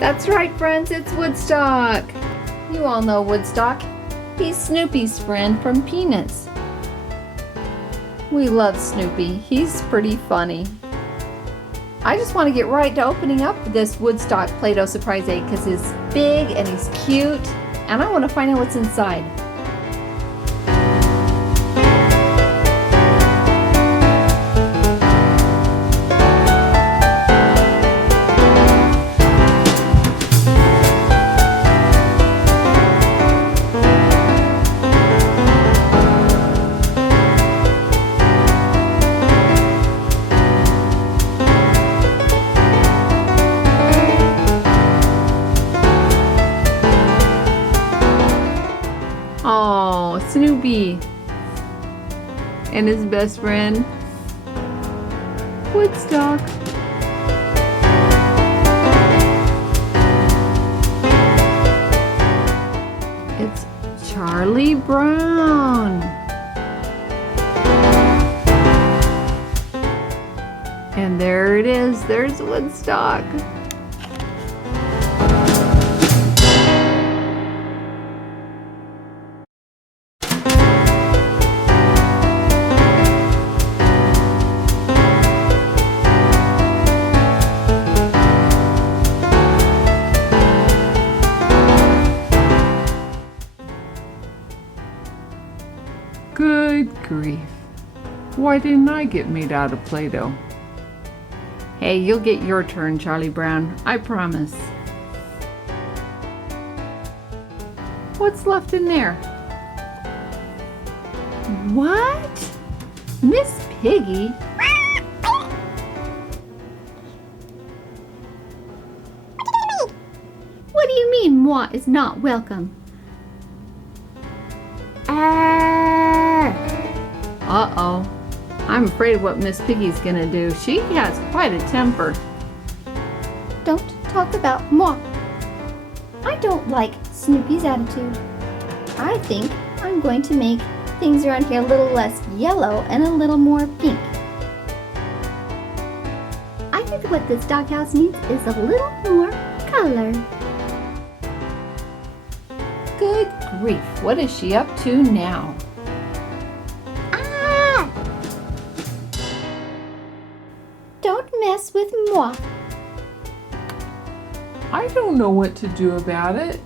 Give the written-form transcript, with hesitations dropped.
That's right, friends, it's Woodstock. You all know Woodstock. He's Snoopy's friend from Peanuts. We love Snoopy. He's pretty funny. I just want to get right to opening up this Woodstock Play-Doh surprise egg because he's big and he's cute, and I want to find out what's inside. Oh, Snoopy and his best friend, Woodstock. It's Charlie Brown. And there it is, there's Woodstock. Good grief. Why didn't I get made out of Play-Doh? Hey, you'll get your turn, Charlie Brown. I promise. What's left in there? What? Miss Piggy? What do you mean, moi is not welcome? Uh-oh. I'm afraid of what Miss Piggy's gonna do. She has quite a temper. Don't talk about moi. I don't like Snoopy's attitude. I think I'm going to make things around here a little less yellow and a little more pink. I think what this doghouse needs is a little more color. Good grief, what is she up to now? Don't mess with moi. I don't know what to do about it.